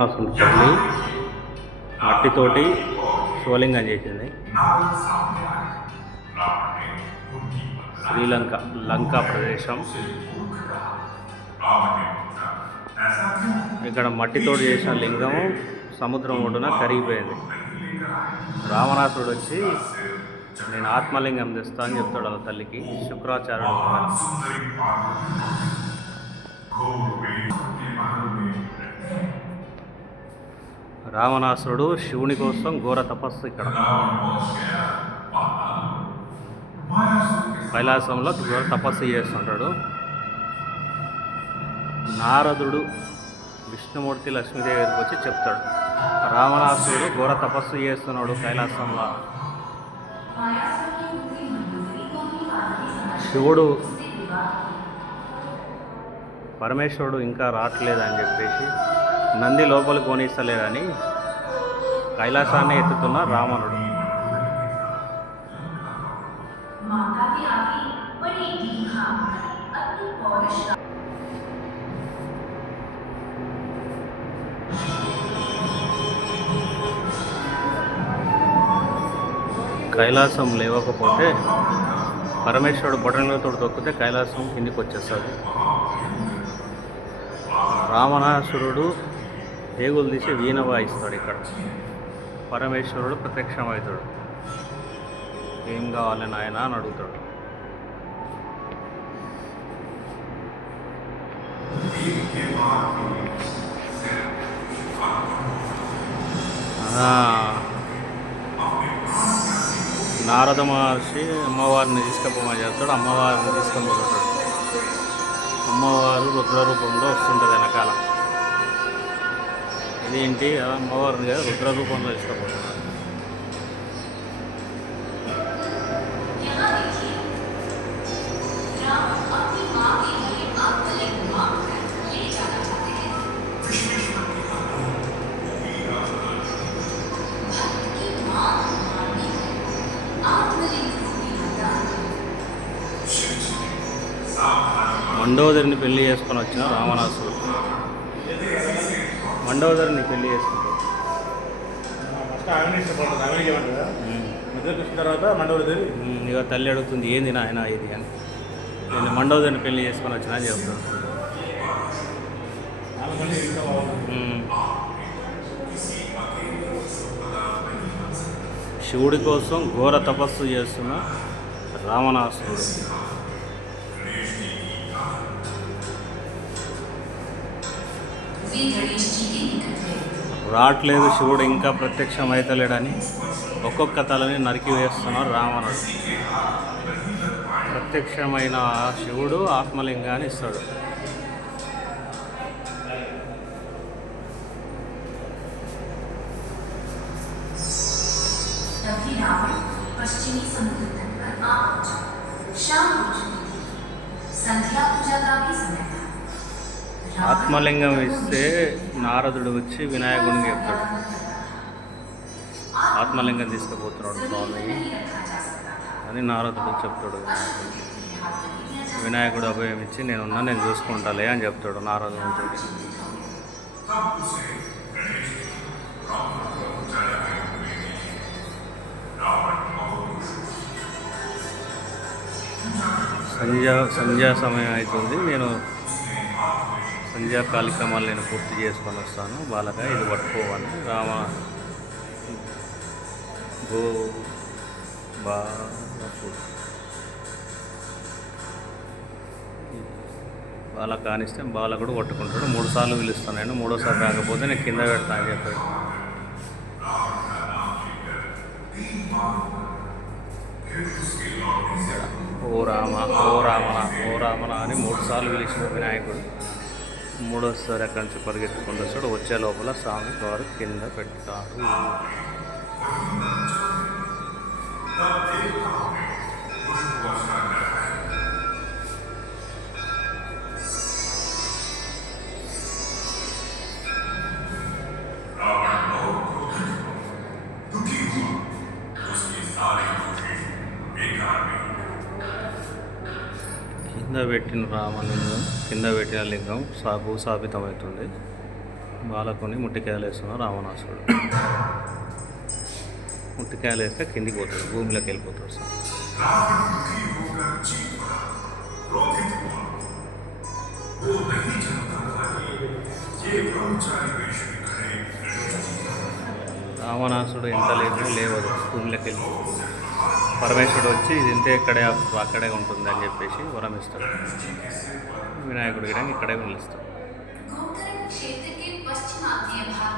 తల్లి మట్టితోటి శివలింగం చేసింది. శ్రీలంక లంకా ప్రదేశం. ఇక్కడ మట్టితోటి చేసిన లింగం సముద్రం ఒడ్డున కరిగిపోయింది. రావణాసుడు వచ్చి నేను ఆత్మలింగం తెస్తా అని చెప్తాడు వాళ్ళ తల్లికి. శుక్రాచార్యుడు రావణాసురుడు శివుని కోసం ఘోర తపస్సు ఇక్కడ కైలాసంలో ఘోర తపస్సు చేస్తుంటాడు. నారదుడు విష్ణుమూర్తి లక్ష్మీదేవి దగ్గరికి వచ్చి చెప్తాడు, రావణాసురుడు ఘోర తపస్సు చేస్తున్నాడు కైలాసంలో. శివుడు పరమేశ్వరుడు ఇంకా రావట్లేదని చెప్పేసి నంది లోపలికి కొనిస్తలేదని కైలాసాన్ని ఎత్తుతున్న రావణుడు. కైలాసం లేవకపోతే పరమేశ్వరుడు బొటనవేలుతో తొక్కితే కైలాసం కిందికి వచ్చేస్తుంది. రావణాసురుడు పేగులు తీసి వీణ వాయిస్తాడు. ఇక్కడ పరమేశ్వరుడు ప్రత్యక్షమవుతాడు. ఏం కావాలి నాయన అని అడుగుతాడు. నారద మహర్షి అమ్మవారిని తీసుకుపోమని చెప్తాడు. అమ్మవారిని తీసుకుపోతాడు. అమ్మవారు రుద్ర రూపంలో వస్తుంటుంది వెనకాల. ఇదేంటి అమ్మవారిని రుద్ర రూపంలో తీసుకుపోతున్నాడు. మండోదరిని పెళ్లి చేసుకొని వచ్చిన రావణాసురుడు. మండోదరిని పెళ్లి చేసుకుంటాడు. ఇక తల్లి అడుగుతుంది, ఏంది నాయన ఇది అని. నేను మండోదరిని పెళ్లి చేసుకొని వచ్చినా అని చెప్తాడు. శివుడి కోసం ఘోర తపస్సు చేస్తున్న రావణాసురుడు. రావట్లేదు శివుడు ఇంకా ప్రత్యక్షం అవుతలేడని ఒక్కొక్క తలని నరికి వేస్తున్నాడు రావణుడు. ప్రత్యక్షమైన శివుడు ఆత్మలింగాన్ని ఇస్తాడు. ఆత్మలింగం ఇస్తే నారదుడు వచ్చి వినాయకుడిని చెప్తాడు, ఆత్మలింగం తీసుకుపోతున్నాడు స్వామి అని నారదుడు చెప్తాడు. వినాయకుడు అభయం ఇచ్చి నేను చూసుకుంటాలే అని చెప్తాడు నారదుడితో. సంధ్యా సమయం అవుతుంది. నేను సంధ్యా కార్యక్రమాలు నేను పూర్తి చేసుకొని వస్తాను. బాలగా ఇది పట్టుకోవాలి. బాల కానిస్తే బాలకుడు కొట్టుకుంటాడు. 3 సార్లు పిలుస్తాను నేను. 3వసారి రాకపోతే నేను కింద పెడతా అని చెప్పాడు. ఓ రామ ఓ రామణ ఓ రామణ అని 3 సార్లు పిలిచిన వినాయకుడు 3వసారి అక్కడి నుంచి పరిగెత్తుకుంటూ వస్తాడు. వచ్చే లోపల స్వామి వారు కింద పెడతాడు. కింద పెట్టిన రామలింగం, కింద పెట్టిన లింగం భూస్థాపితమవుతుంది. బాలకుని ముట్టికాయలు వేస్తున్నాడు రావణాసురుడు. ముట్టికాయలు వేస్తే కిందికి పోతాడు, భూమిలోకి వెళ్ళిపోతాడు సార్. రావణాసుడు ఎంత లేవదు, భూమిలోకి వెళ్ళిపోతాడు. పరమేశ్వరుడు వచ్చి ఇది ఇంతే అక్కడే ఉంటుంది అని చెప్పేసి వరం ఇస్తాడు. వినాయకుడు గిరంగా ఇక్కడే నిలుస్తాడు. गोकर्ण क्षेत्र के पश्चिमाग्नेय भाग